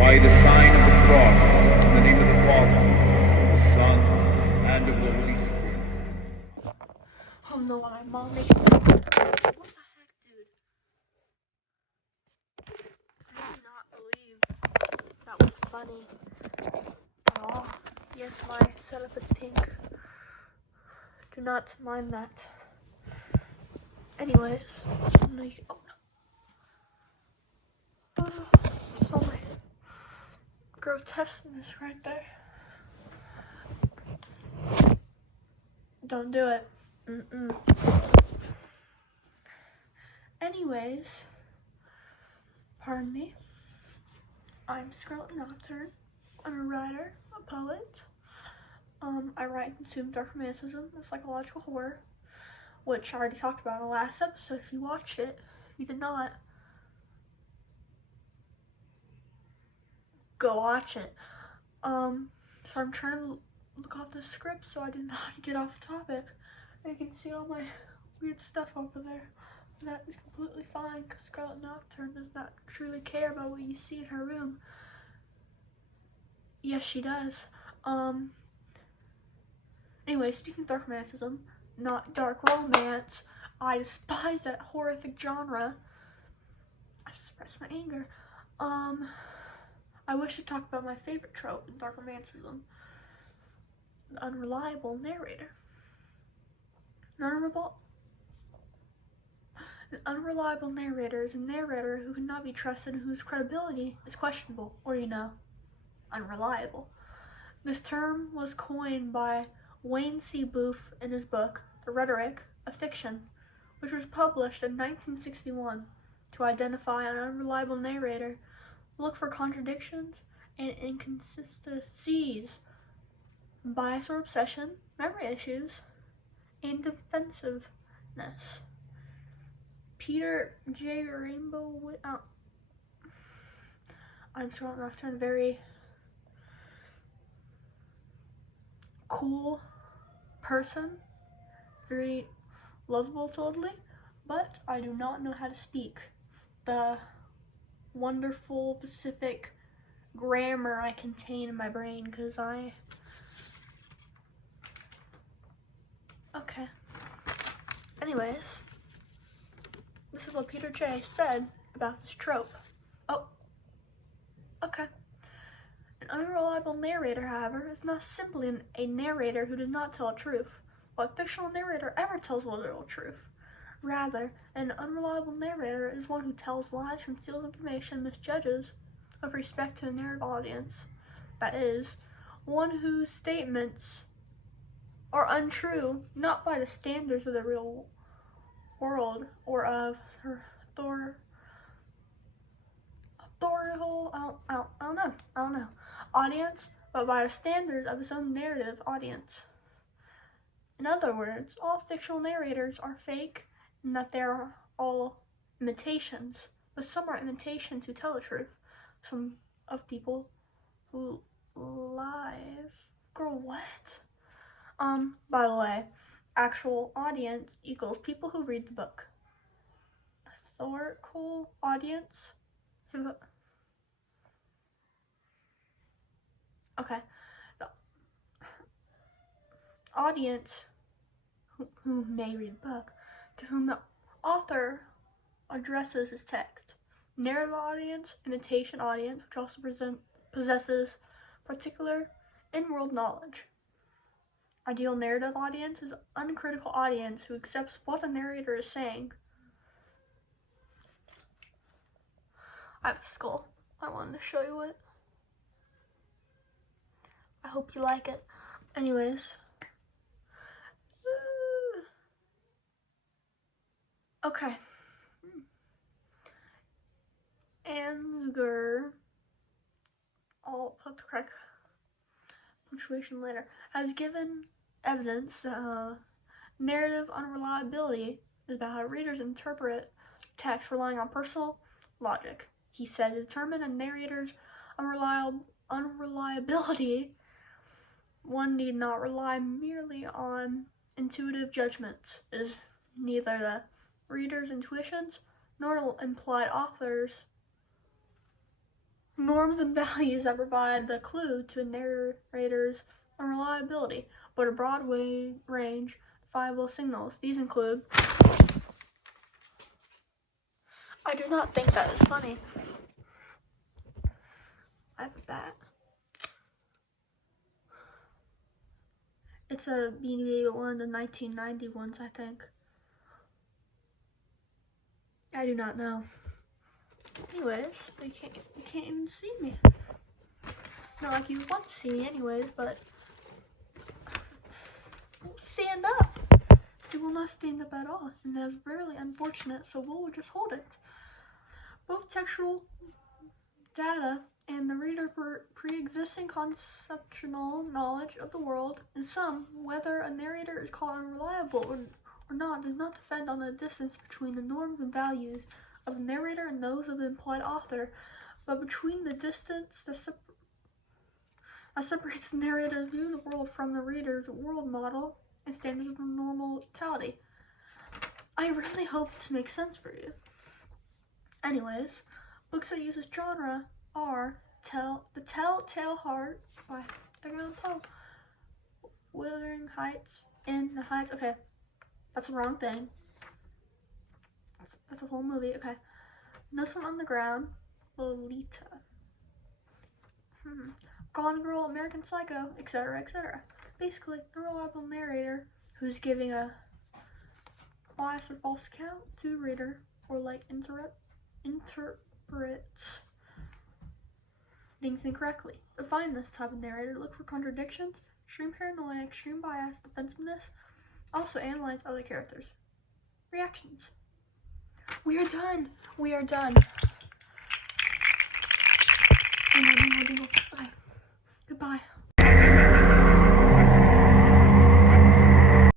by the sign of the cross, in the name of the Father, the Son, and of the Holy Spirit. Oh no, my mom makes me. What the heck, dude? I do not believe that was funny at all. Yes, my setup is pink. Do not mind that. Anyways, no, you can, so my grotesqueness right there. Don't do it. Anyways, pardon me. I'm Scarlet Nocturne. I'm a writer, a poet. I write and consume dark romanticism and psychological horror, which I already talked about in the last episode. If you watched it, if you did not, go watch it. So I'm trying to look off the script so I do not get off topic. And you can see all my weird stuff over there. That is completely fine because Scarlet Nocturne does not truly care about what you see in her room. Yes, she does. Anyway, speaking of dark romanticism, not dark romance, I despise that horrific genre. I suppress my anger. I wish to talk about my favorite trope in dark romanticism, the unreliable narrator. An unreliable narrator is a narrator who cannot be trusted and whose credibility is questionable, or unreliable. This term was coined by Wayne C. Booth in his book, The Rhetoric of Fiction, which was published in 1961 to identify an unreliable narrator, look for contradictions and inconsistencies, bias or obsession, memory issues, and defensiveness. Peter J. Rainbow, I'm Scarlet Nocturne, very cool person, very lovable totally, but I do not know how to speak the wonderful Pacific grammar I contain in my brain because okay. Anyways, this is what Peter J. said about this trope. Oh, okay. An unreliable narrator, however, is not simply a narrator who does not tell the truth. What fictional narrator ever tells the literal truth? Rather, an unreliable narrator is one who tells lies, conceals information, misjudges with respect to the narrative audience. That is, one whose statements are untrue, not by the standards of the real world or of her authoritative, I don't know, audience, but by the standards of its own narrative audience. In other words, all fictional narrators are fake in that they are all imitations, but some are imitations who tell the truth. Some of people who live. Girl, what? By the way, actual audience equals people who read the book. Authoritative audience who. Okay. The audience who may read the book, to whom the author addresses his text. Narrative audience, imitation audience, which also possesses particular in-world knowledge. Ideal narrative audience is an uncritical audience who accepts what the narrator is saying. I have a skull. I wanted to show you it. I hope you like it. Anyways. Okay. Ansgar, I'll put the correct punctuation later, has given evidence that narrative unreliability is about how readers interpret text relying on personal logic. He said to determine a narrator's unreliability, one need not rely merely on intuitive judgments. It is neither the reader's intuitions nor the implied author's norms and values that provide the clue to a narrator's unreliability, but a broad range of viable signals. These include... I do not think that is funny. I have a bat. It's a Beanie Baby one, the 1990 ones, I think. I do not know. Anyways, you can't even see me. Not like you want to see me anyways, but stand up. You will not stand up at all, and that's really unfortunate, so we'll just hold it. Both textual data and the reader pre-existing conceptual knowledge of the world, and some, whether a narrator is called unreliable or not, does not depend on the distance between the norms and values of the narrator and those of the implied author, but between the distance that separates the narrator's view of the world from the reader's world model and standards of normality. I really hope this makes sense for you. Anyways, books that use this genre are The Telltale Heart by Edgar Allan Poe, Wuthering Heights, In the Heights. Okay, that's the wrong thing. That's a whole movie. Okay, This One on the Ground, Lolita. Gone Girl, American Psycho, etc., etc. Basically, a reliable narrator who's giving a biased or false account to the reader, or like interprets things incorrectly. To find this type of narrator, look for contradictions, extreme paranoia, extreme bias, defensiveness. Also analyze other characters' reactions. We are done. We are done.